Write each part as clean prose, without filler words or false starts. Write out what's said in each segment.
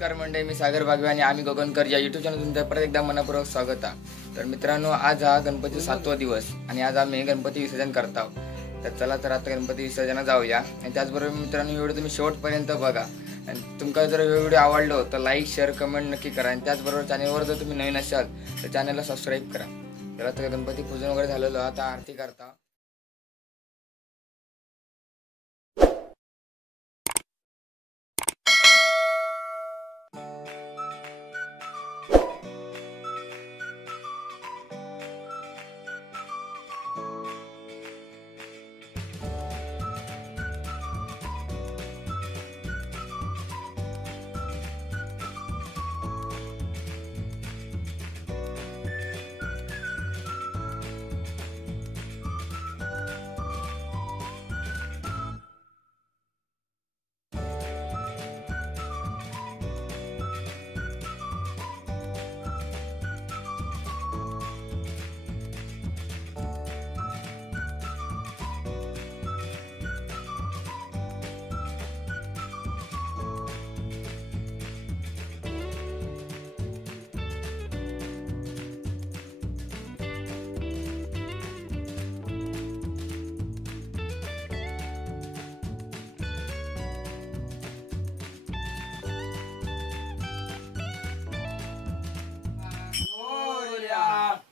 नमस्कार मंडळी, मी सागर बागवे आणि आम्ही गगनकर या युट्यूब चॅनल तुमचं परत एकदा मनापूर्वक स्वागत आहे। तर मित्रांनो, आज हा गणपती 7वा दिवस आणि आज आम्ही गणपती विसर्जन करत आहोत। तर चला तर आता गणपती विसर्जनाला जाऊया। आणि त्याचबरोबर मित्रांनो, व्हिडिओ तुम्ही शेवटपर्यंत बघा आणि तुमका जर व्हिडिओ आवडलो तर लाईक शेअर कमेंट नक्की करा आणि त्याचबरोबर चॅनलवर जर तुम्ही नवीन असाल तर चॅनलला सबस्क्राईब करा। चला तर गणपती पूजन वगैरे झालेलं, आता आरती करता।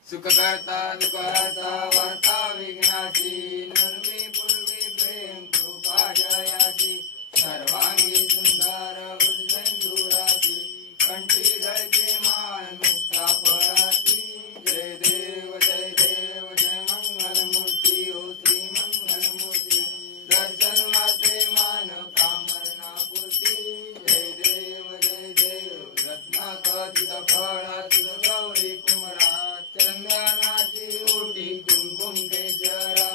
सुख करता दुख हरता वार्ता विघ्नाची, नरवी पूर्वी प्रेम कृपा जयाची, सर्वांगी सुंदर उज्जैनदुराची, कंठी जळते मान मुक्ता फळाची। जय देव जय मंगल मूर्ती हो श्री मंगल मूर्ती, दर्शन मात्रे मान कामना पूर्ती। जय देव रत्नाखचित फळाची गौरी कुमरा, चंदनाची ओटी कुंकुम केशरा,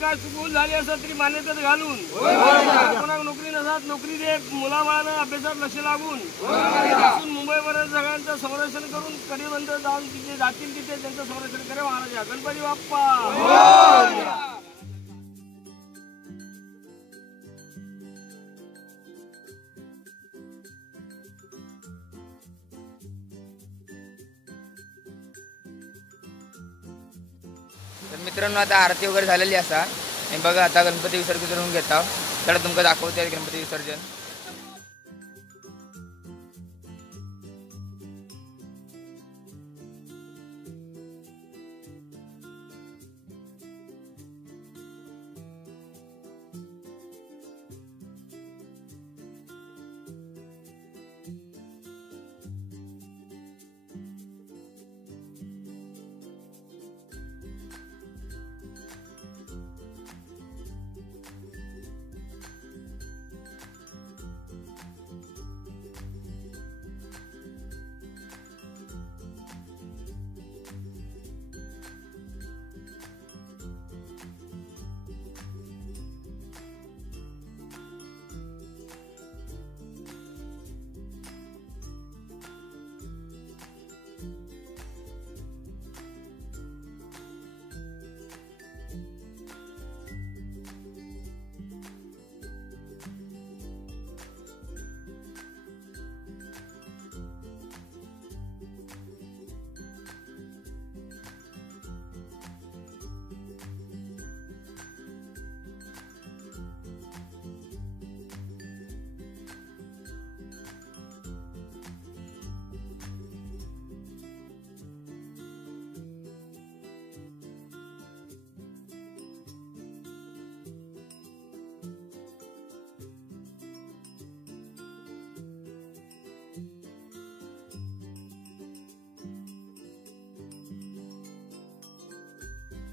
काय चुकून झाली असं तरी मान्यतेत घालून कोणाला नोकरी नसतात नोकरी दे, मुलाबाळांना अभ्यासात लक्ष लागून मुंबईपर्यंत सगळ्यांचं संरक्षण करून कधीपर्यंत जाऊन तिथे जातील तिथे त्यांचं संरक्षण करे महाराजा. गणपती बाप्पा. तर मित्रांनो आता आरती वगैरे झालेली असा आणि बघा आता गणपती विसर्जन करून घेता तर तुमका दाखवते गणपती विसर्जन.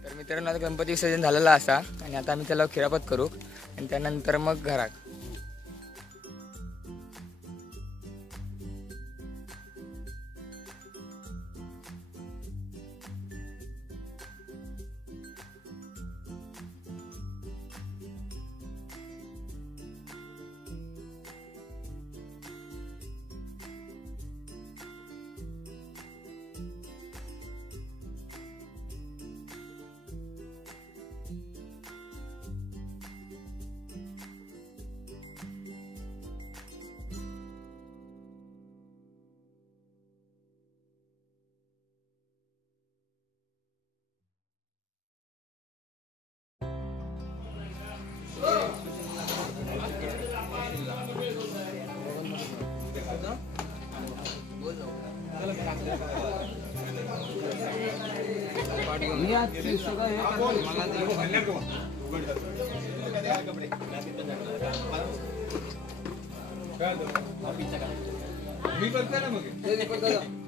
तर मित्रांनो आता गणपती विसर्जन झालेला असा आणि आता आम्ही त्याला खिरापत करू आणि त्यानंतर मग घरात. मी करतो ना मग